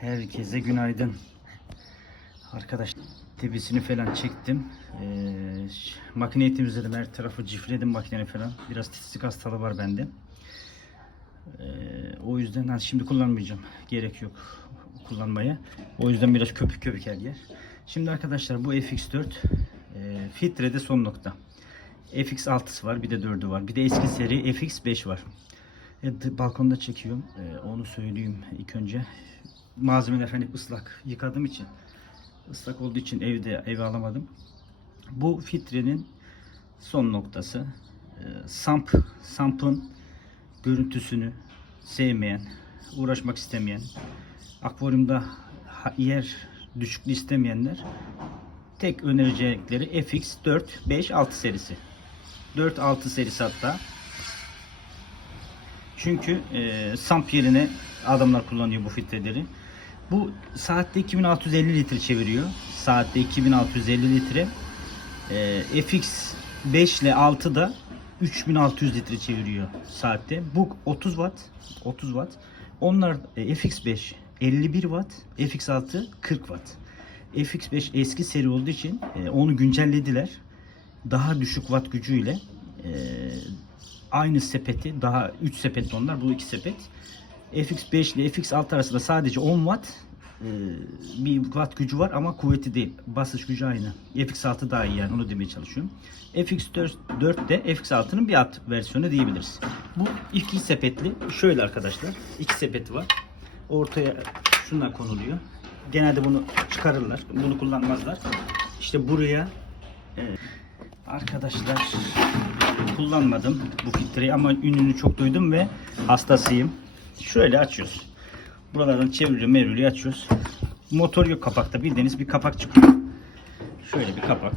Herkese günaydın. Arkadaş tepesini falan çektim. Ee, makineyi temizledim. Her tarafı cifledim makineyi falan. Biraz titizlik hastalığı var bende. Ee, o yüzden hani şimdi kullanmayacağım. Gerek yok kullanmaya. O yüzden biraz köpük köpük her yer. Şimdi arkadaşlar bu FX4 e, filtrede son nokta. FX6'sı var, bir de 4'ü var. Bir de eski seri FX5 var. Evet, balkonda çekiyorum. Ee, onu söyleyeyim ilk önce. Malzemeler hani ıslak yıkadığım için ıslak olduğu için evde eve alamadım. Bu filtrenin son noktası. Ee, samp, sampın görüntüsünü sevmeyen, uğraşmak istemeyen, akvaryumda yer düşüklüğü istemeyenler tek önerecekleri FX 4, 5, 6 serisi. 4, 6 serisi hatta. Çünkü e, samp yerine adamlar kullanıyor bu filtreleri. Bu saatte 2650 litre çeviriyor. Saatte 2650 litre. E, FX 5 ile 6 da 3600 litre çeviriyor saatte. Bu 30 watt. 30 watt. Onlar e, FX5 51 watt, FX6 40 watt. FX5 eski seri olduğu için e, onu güncellediler. Daha düşük watt gücüyle e, aynı sepeti daha 3 sepet onlar bu 2 sepet FX5 ile FX6 arasında sadece 10 watt e, bir watt gücü var ama kuvveti değil. Basış gücü aynı. FX6 daha iyi yani onu demeye çalışıyorum. FX4 de FX6'nın bir alt versiyonu diyebiliriz. Bu iki sepetli şöyle arkadaşlar. iki sepeti var. Ortaya şunlar konuluyor. Genelde bunu çıkarırlar. Bunu kullanmazlar. İşte buraya e, arkadaşlar kullanmadım bu filtreyi ama ününü çok duydum ve hastasıyım. Şöyle açıyoruz. Buralardan çeviriyor mevriliyor açıyoruz. Motor yok kapakta bildiğiniz bir kapak çıkıyor. Şöyle bir kapak.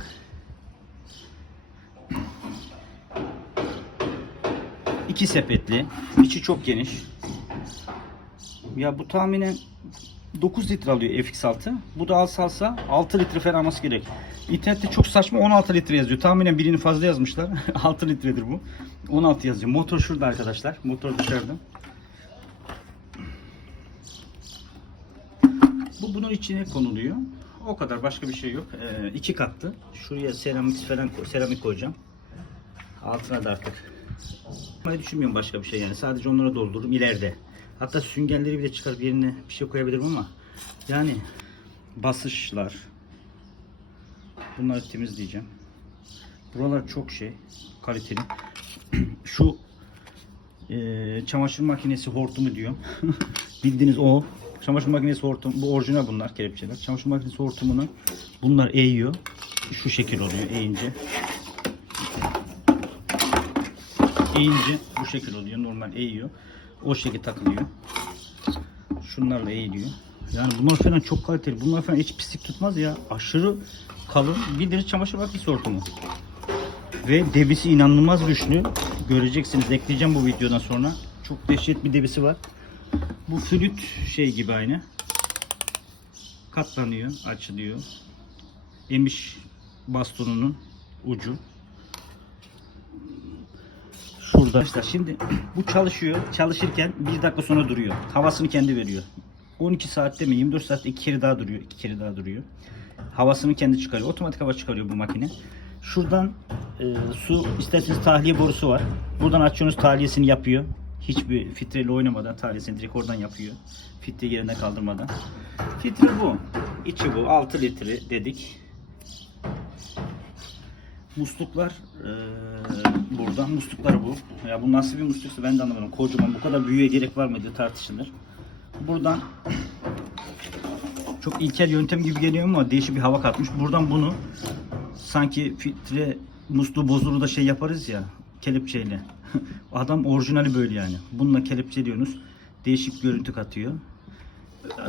İki sepetli. içi çok geniş. Ya bu tahminen 9 litre alıyor FX6. Bu da alsa alsa 6 litre falan alması gerek. İnternette çok saçma 16 litre yazıyor. Tahminen birini fazla yazmışlar. 6 litredir bu. 16 yazıyor. Motor şurada arkadaşlar. Motor dışarıda. Bu bunun içine konuluyor. O kadar başka bir şey yok. Ee, iki katlı. Şuraya seramik falan seramik koyacağım. Altına da artık. Ben düşünmüyorum başka bir şey yani. Sadece onlara doldururum ileride. Hatta süngerleri bile çıkarıp yerine bir şey koyabilirim ama yani basışlar bunları temizleyeceğim. Buralar çok şey kaliteli. Şu eee, çamaşır makinesi hortumu diyorum. Bildiğiniz o. Çamaşır makinesi hortum. Bu orijinal bunlar kelepçeler. Çamaşır makinesi hortumunu bunlar eğiyor. Şu şekil oluyor eğince. Eğince bu şekil oluyor. Normal eğiyor. O şekil takılıyor. Şunlarla eğiliyor. Yani bunlar falan çok kaliteli. Bunlar falan hiç pislik tutmaz ya. Aşırı kalın. Bildiğiniz çamaşır makinesi hortumu. Ve debisi inanılmaz güçlü. Göreceksiniz. Ekleyeceğim bu videodan sonra. Çok dehşet bir debisi var. Bu flüt şey gibi aynı. Katlanıyor, açılıyor. Emiş bastonunun ucu. Şurada. Arkadaşlar şimdi bu çalışıyor. Çalışırken bir dakika sonra duruyor. Havasını kendi veriyor. 12 saatte mi 24 saatte iki kere daha duruyor. iki kere daha duruyor. Havasını kendi çıkarıyor. Otomatik hava çıkarıyor bu makine. Şuradan e, su isterseniz tahliye borusu var. Buradan açıyorsunuz tahliyesini yapıyor. Hiçbir filtreyle oynamadan tahliyesini direkt oradan yapıyor. Filtre yerine kaldırmadan. Filtre bu. İçi bu. 6 litre dedik. Musluklar eee burada. Musluklar bu. Ya bu nasıl bir musluksa ben de anlamadım. Kocaman bu kadar büyüye gerek var mıydı tartışılır. Buradan çok ilkel yöntem gibi geliyor ama değişik bir hava katmış. Buradan bunu sanki filtre musluğu bozulur da şey yaparız ya kelepçeyle. Adam orijinali böyle yani. Bununla kelepçeliyorsunuz. Değişik görüntü katıyor.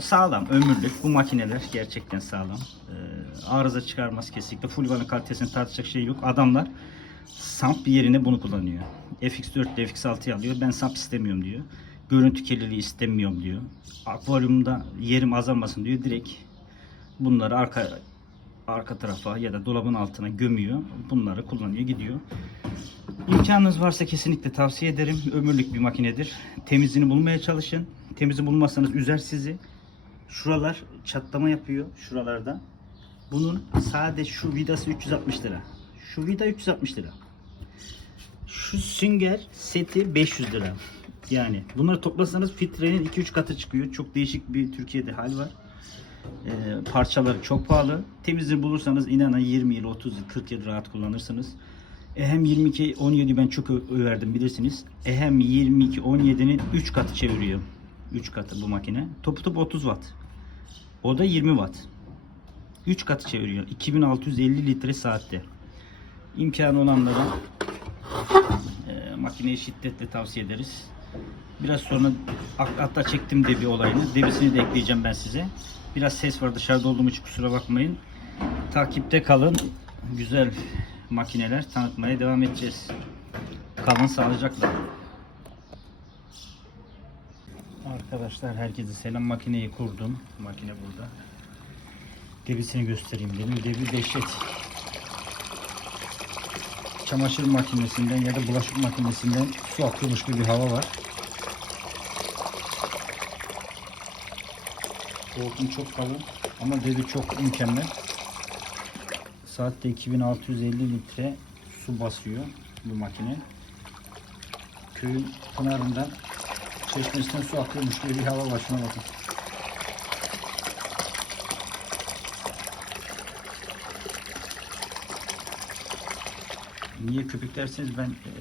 Sağlam, ömürlük. Bu makineler gerçekten sağlam. Ee, arıza çıkarmaz kesinlikle. Full vanın kalitesini tartışacak şey yok. Adamlar samp yerine bunu kullanıyor. FX4 ile FX6'yı alıyor. Ben samp istemiyorum diyor. Görüntü kirliliği istemiyorum diyor. Akvaryumda yerim azalmasın diyor. Direkt bunları arka arka tarafa ya da dolabın altına gömüyor. Bunları kullanıyor, gidiyor. İmkanınız varsa kesinlikle tavsiye ederim. Ömürlük bir makinedir. Temizliğini bulmaya çalışın. Temizi bulmazsanız üzer sizi. Şuralar çatlama yapıyor şuralarda. Bunun sade şu vidası 360 lira. Şu vida 360 lira. Şu sünger seti 500 lira. Yani bunları toplasanız filtrenin 2-3 katı çıkıyor. Çok değişik bir Türkiye'de hal var. Ee, parçaları çok pahalı. Temizini bulursanız inanın 20 yıl, 30 yıl, 40 yıl rahat kullanırsınız. Ehem 22 17 ben çok överdim bilirsiniz. Ehem 22 17'nin 3 katı çeviriyor. 3 katı bu makine. Topu top 30 watt. O da 20 watt. 3 katı çeviriyor. 2650 litre saatte. İmkanı olanlara e, makineyi şiddetle tavsiye ederiz. Biraz sonra hatta çektim debi olayını. Debisini de ekleyeceğim ben size. Biraz ses var dışarıda olduğum için kusura bakmayın. Takipte kalın. Güzel makineler tanıtmaya devam edeceğiz. Kalın sağlıcakla. Arkadaşlar herkese selam. Makineyi kurdum. Makine burada. Debisini göstereyim dedim. Debi dehşet. Çamaşır makinesinden ya da bulaşık makinesinden su akıyormuş gibi bir hava var. Hortum çok kalın ama debi çok mükemmel. Saatte 2650 litre su basıyor bu makine. Köyün pınarından çeşmesinden su akıyormuş gibi bir hava var şuna bakın. Niye köpük derseniz ben e,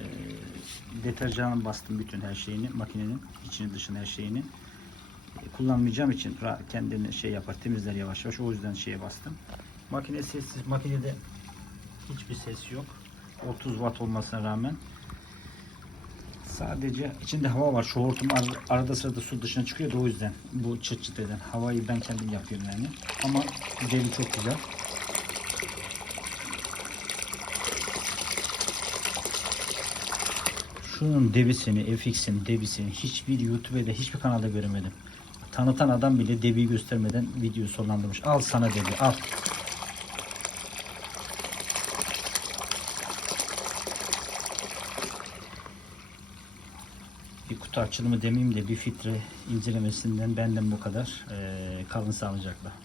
deterjanı bastım bütün her şeyini makinenin içini dışını her şeyini. E, kullanmayacağım için kendini şey yapar temizler yavaş yavaş. O yüzden şeye bastım. Makine sessiz makinede hiçbir ses yok. 30 watt olmasına rağmen. Sadece içinde hava var. Şu hortum ar- arada sırada su dışına çıkıyor da o yüzden bu çıt çıt eden havayı ben kendim yapıyorum yani. Ama deli çok güzel. Şunun devisini, FX'in devisini hiçbir YouTube'da hiçbir kanalda göremedim. Tanıtan adam bile debiyi göstermeden videoyu sonlandırmış. Al sana debi al. Bir kutu açılımı demeyeyim de bir filtre incelemesinden benden bu kadar. Ee, kalın sağlıcakla.